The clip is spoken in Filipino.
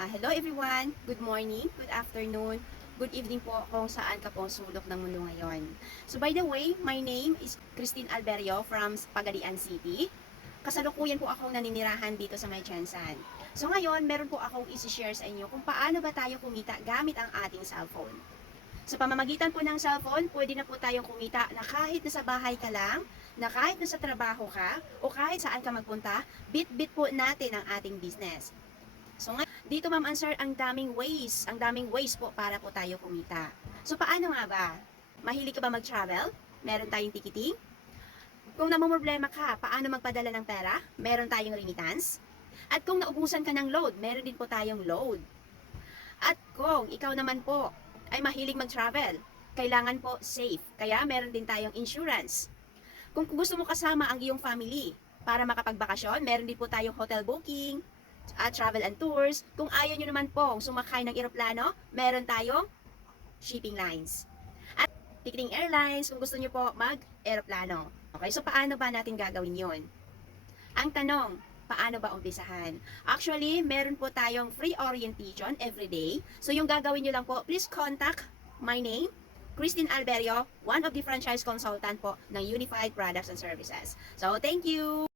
Hello everyone, good morning, good afternoon, good evening po kung saan ka po sulok ng mundo ngayon. So by the way, my name is Christine Alberio from Pagadian City. Kasalukuyan po akong naninirahan dito sa May Tiensan. So ngayon, meron po akong isi-share sa inyo kung paano ba tayo kumita gamit ang ating cellphone. Sa pamamagitan po ng cellphone, pwede na po tayong kumita na kahit nasa bahay ka lang, na kahit nasa trabaho ka, o kahit saan ka magpunta, bit-bit po natin ang ating business. So dito Ma'am Answer, ang daming ways po para po tayo kumita. So paano nga ba? Mahilig ka ba mag-travel? Meron tayong ticketing. Kung namumroblema ka, paano magpadala ng pera? Meron tayong remittance. At kung naubusan ka ng load, meron din po tayong load. At kung ikaw naman po ay mahilig mag-travel, kailangan po safe. Kaya meron din tayong insurance. Kung gusto mo kasama ang iyong family para makapagbakasyon, meron din po tayong hotel booking, at travel and tours. Kung ayaw nyo naman po sumakay ng eroplano, meron tayong shipping lines. At ticketing airlines kung gusto nyo po mag-eroplano. Okay, so paano ba natin gagawin yon? Ang tanong, paano ba umpisahan? Actually, meron po tayong free orientation every day. So yung gagawin nyo lang po, please contact my name, Christine Alberio, one of the franchise consultant po ng Unified Products and Services. So thank you!